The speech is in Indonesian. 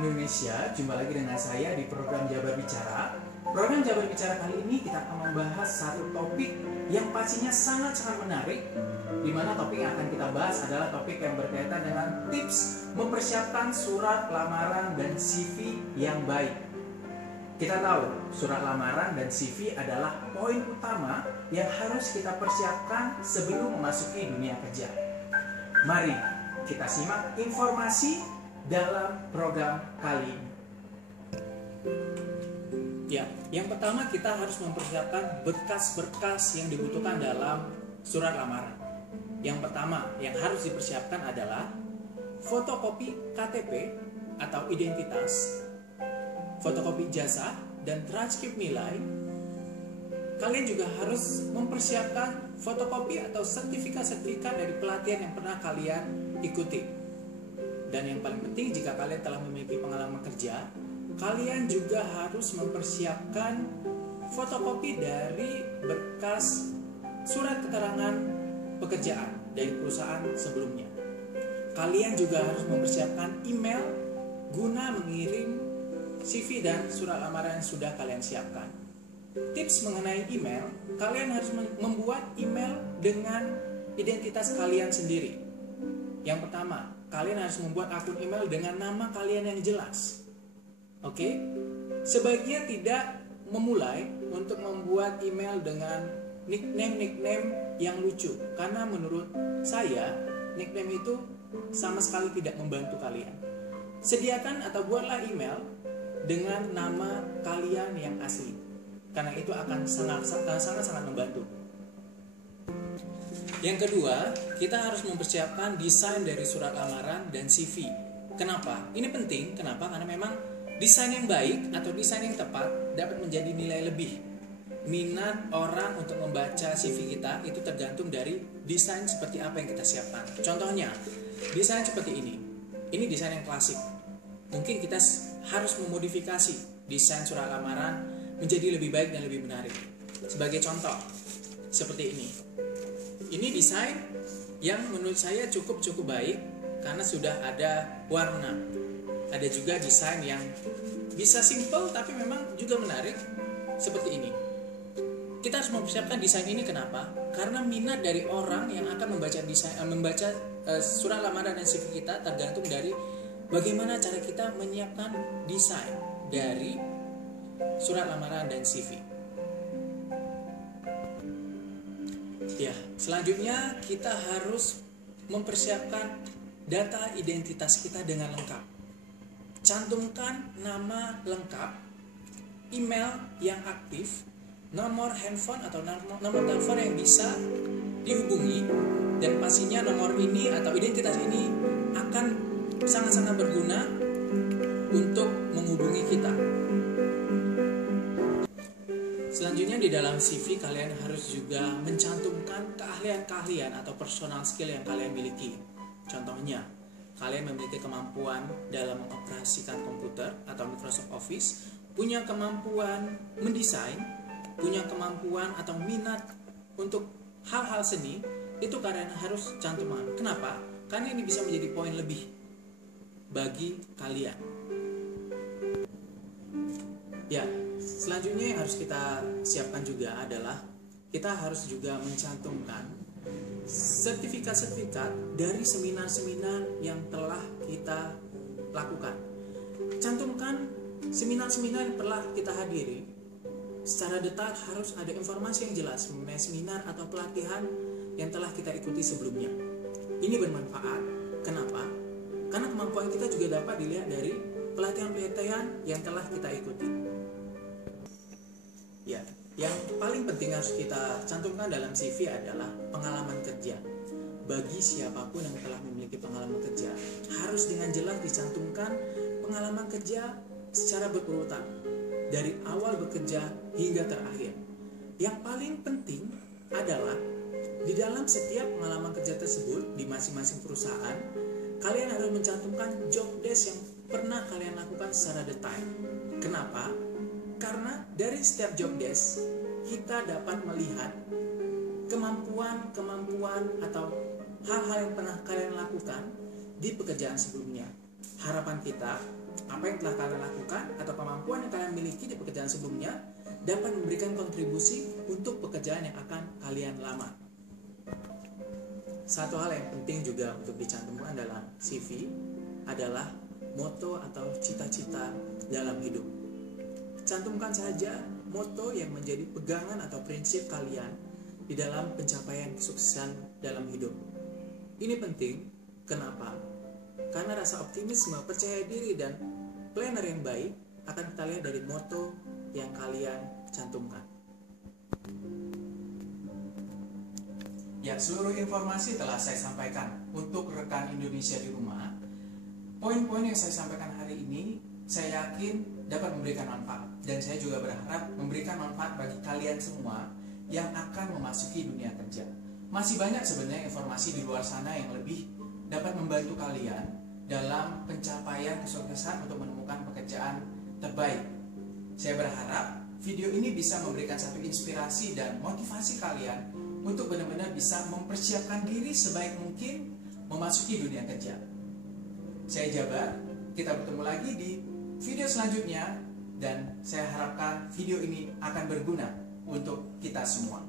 Indonesia, jumpa lagi dengan saya di program Jabar Bicara. Program Jabar Bicara kali ini kita akan membahas satu topik yang pastinya sangat-sangat menarik, di mana topik yang akan kita bahas adalah topik yang berkaitan dengan tips mempersiapkan surat lamaran dan CV yang baik. Kita tahu surat lamaran dan CV adalah poin utama yang harus kita persiapkan sebelum memasuki dunia kerja. Mari kita simak informasi dalam program kali ini. Ya, yang pertama kita harus mempersiapkan berkas-berkas yang dibutuhkan dalam surat lamaran. Yang pertama yang harus dipersiapkan adalah fotokopi KTP atau identitas, fotokopi ijazah, dan transkrip nilai. Kalian juga harus mempersiapkan fotokopi atau sertifikat-sertifikat dari pelatihan yang pernah kalian ikuti. Dan yang paling penting, jika kalian telah memiliki pengalaman kerja, kalian juga harus mempersiapkan fotokopi dari berkas surat keterangan pekerjaan dari perusahaan sebelumnya. Kalian juga harus mempersiapkan email guna mengirim CV dan surat lamaran yang sudah kalian siapkan. Tips mengenai email, kalian harus membuat email dengan identitas kalian sendiri. Yang pertama, kalian harus membuat akun email dengan nama kalian yang jelas. Oke? Sebaiknya tidak memulai untuk membuat email dengan nickname yang lucu, karena menurut saya nickname itu sama sekali tidak membantu kalian. Sediakan atau buatlah email dengan nama kalian yang asli, karena itu akan sangat membantu. Yang kedua, kita harus mempersiapkan desain dari surat lamaran dan CV. Kenapa? Ini penting. Kenapa? Karena memang desain yang baik atau desain yang tepat dapat menjadi nilai lebih. Minat orang untuk membaca CV kita itu tergantung dari desain seperti apa yang kita siapkan. Contohnya, desain seperti ini. Ini desain yang klasik. Mungkin kita harus memodifikasi desain surat lamaran menjadi lebih baik dan lebih menarik. Sebagai contoh, seperti ini. Ini desain yang menurut saya cukup baik karena sudah ada warna. Ada juga desain yang bisa simple tapi memang juga menarik seperti ini. Kita harus mempersiapkan desain ini, kenapa? Karena minat dari orang yang akan membaca surat lamaran dan CV kita tergantung dari bagaimana cara kita menyiapkan desain dari surat lamaran dan CV. Ya, selanjutnya kita harus mempersiapkan data identitas kita dengan lengkap. Cantumkan nama lengkap, email yang aktif, nomor handphone atau nomor telepon yang bisa dihubungi, dan pastinya nomor ini atau identitas ini akan sangat-sangat berguna untuk menghubungi kita. Selanjutnya di dalam CV kalian harus juga mencantumkan keahlian-keahlian atau personal skill yang kalian miliki. Contohnya, kalian memiliki kemampuan dalam mengoperasikan komputer atau Microsoft Office, punya kemampuan mendesain, punya kemampuan atau minat untuk hal-hal seni, itu kalian harus cantumkan. Kenapa? Karena ini bisa menjadi poin lebih bagi kalian. Ya, selanjutnya yang harus kita siapkan juga adalah kita harus juga mencantumkan sertifikat-sertifikat dari seminar-seminar yang telah kita lakukan. Cantumkan seminar-seminar yang telah kita hadiri. Secara detail harus ada informasi yang jelas mengenai seminar atau pelatihan yang telah kita ikuti sebelumnya. Ini bermanfaat. Kenapa? Karena kemampuan kita juga dapat dilihat dari pelatihan-pelatihan yang telah kita ikuti. Ya, yang paling penting harus kita cantumkan dalam CV adalah pengalaman kerja. Bagi siapapun yang telah memiliki pengalaman kerja, harus dengan jelas dicantumkan pengalaman kerja secara berurutan dari awal bekerja hingga terakhir. Yang paling penting adalah di dalam setiap pengalaman kerja tersebut di masing-masing perusahaan, kalian harus mencantumkan job desk yang pernah kalian lakukan secara detail. Kenapa? Karena dari setiap job desk kita dapat melihat kemampuan atau hal-hal yang pernah kalian lakukan di pekerjaan sebelumnya. Harapan kita Apa yang telah kalian lakukan atau kemampuan yang kalian miliki di pekerjaan sebelumnya dapat memberikan kontribusi untuk pekerjaan yang akan kalian lamar. Satu hal yang penting juga untuk dicantumkan dalam CV adalah moto atau cita-cita dalam hidup. Cantumkan saja moto yang menjadi pegangan atau prinsip kalian di dalam pencapaian kesuksesan dalam hidup. Ini penting, kenapa? Karena rasa optimisme, percaya diri, dan planner yang baik akan kita lihat dari moto yang kalian cantumkan. Ya, seluruh informasi telah saya sampaikan untuk rekan Indonesia di rumah. Poin-poin yang saya sampaikan hari ini, saya yakin dapat memberikan manfaat. Dan saya juga berharap memberikan manfaat bagi kalian semua yang akan memasuki dunia kerja. Masih banyak sebenarnya informasi di luar sana yang lebih dapat membantu kalian dalam pencapaian kesuksesan untuk menemukan pekerjaan terbaik. Saya berharap video ini bisa memberikan satu inspirasi dan motivasi kalian untuk benar-benar bisa mempersiapkan diri sebaik mungkin memasuki dunia kerja. Saya Jabar, kita bertemu lagi di video selanjutnya dan saya harapkan video ini akan berguna untuk kita semua.